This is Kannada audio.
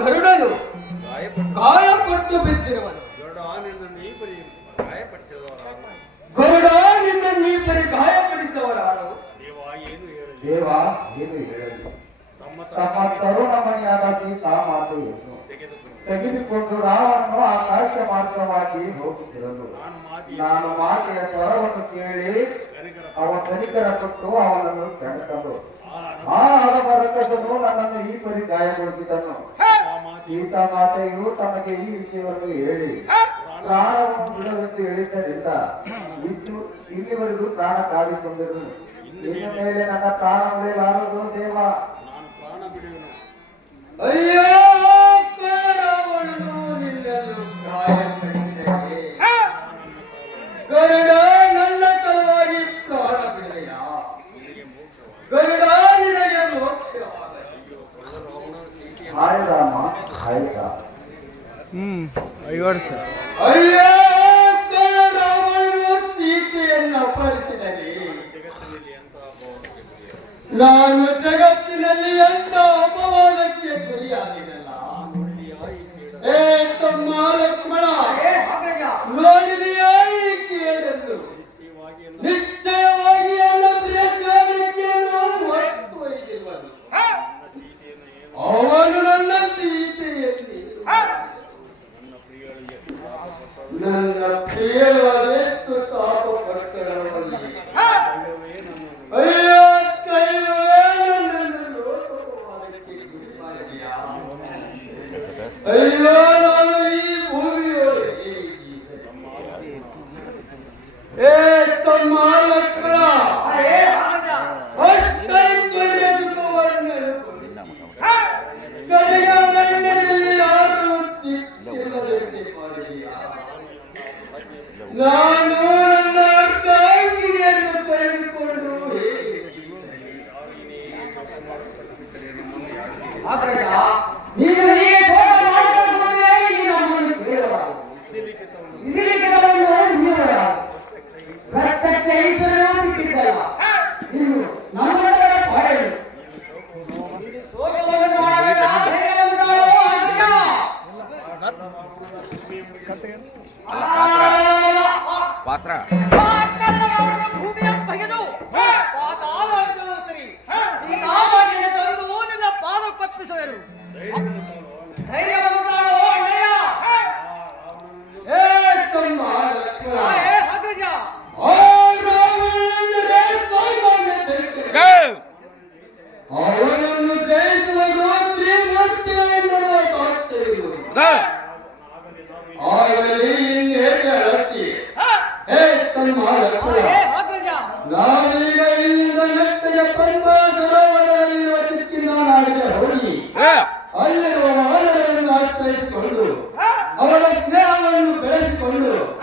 ಗರುಡನು ಗಾಯಪಟ್ಟು ಬಿದ್ದಿರುವನು. ಗರುಡ, ನಿನ್ನ ತಮ್ಮ ತರುಣ ಸೀತಾ ಮಾತೆಯನ್ನು ತೆಗೆದುಕೊಂಡು ರಾವನ್ನು ಆಕಾಶ ಮಾರ್ಗವಾಗಿ ಹೋಗುತ್ತಿರಲು. ನಾನು ಮಾತೆಯ ಸ್ವರವನ್ನು ಕೇಳಿ ಅವ ಕನಿಕರ ಕೊಟ್ಟು ಅವನನ್ನು ಕೆಣಕಲು. ಆ ಹಳಬರಕಸನು ನನ್ನನ್ನು ಈ ಪರಿ ಗಾಯಗೊಳಿಸಿದನು. ಸೀತಾ ಮಾತೆಯು ತಮಗೆ ಈ ವಿಷಯವನ್ನು ಹೇಳಿ ಪ್ರಾಣವನ್ನು ಬಿಡವೆಂದು ಹೇಳಿದ್ದರಿಂದ ಇದ್ದು ಇಲ್ಲಿವರೆಗೂ ಪ್ರಾಣ ಕಾಡಿಕೊಂಡರು ಇನ್ನ ಮೇಲೆ ನನ್ನ ಪ್ರಾಣ ಉಳಿಯಲಾರದು ದೇವ. ಅಯ್ಯೋ ಗರುಡ ನನ್ನ ಸಲುವಾಗಿ ಪ್ರಾಣ ಬಿಡಲೆಯ ಗರುಡ ನಿನಗೆ ಮೋಕ್ಷ ಹಾಯ್ ರಾಮ. ಹ್ಮ್ ಸೀತೆಯನ್ನು ಅಪಹರಿಸಿದನೆ ನಾನು ಜಗತ್ತಿನಲ್ಲಿ ಎಂತ ಅಪವಾದಕ್ಕೆ ಗುರಿಯಾದಿನಲ್ಲ? ಏ ತಮ್ಮ ನನ್ನ ಪ್ರಿಯಳು ಅದೆಷ್ಟು ತಾಪ ಪಟ್ಟಣವಲ್ಲಿ ಅಯ್ಯೋ ಕೈವೇ ನನ್ನನ್ನು ಲೋಕವಾದಕ್ಕೆ ಗುರಿ ಮಾಡಿದೆಯಾ ಅಯ್ಯೋ, ನಾನು ಈ ಭೂಮಿಯೊಳಗೆ ಏ, ತಮ್ಮ ಲಕ್ಷ್ಮಣ ನಾನು ನನ್ನ ತಂಗಿಯನ್ನು ಪಡೆದುಕೊಂಡು ನೀನು ಈ ಶೋಕ ಮಾಡಬೇಕಂದ್ರೆ ಇಲ್ಲಿ ನಮ್ಮನ್ನು ಕೇಳಬಾರದು. ನಿಧಿಲಿಖಿತವನ್ನು ನೀಡಬಾರದು ಪ್ರತ್ಯಕ್ಷ ಈಶ್ವರನ ಬಿಟ್ಟಿದ್ದಲ್ಲ. ಇನ್ನು ನಮ್ಮಂತರ పాత్ర? పాత్ర. ಸ್ನೇಹವನ್ನು ಬೆಳೆಸಿಕೊಂಡು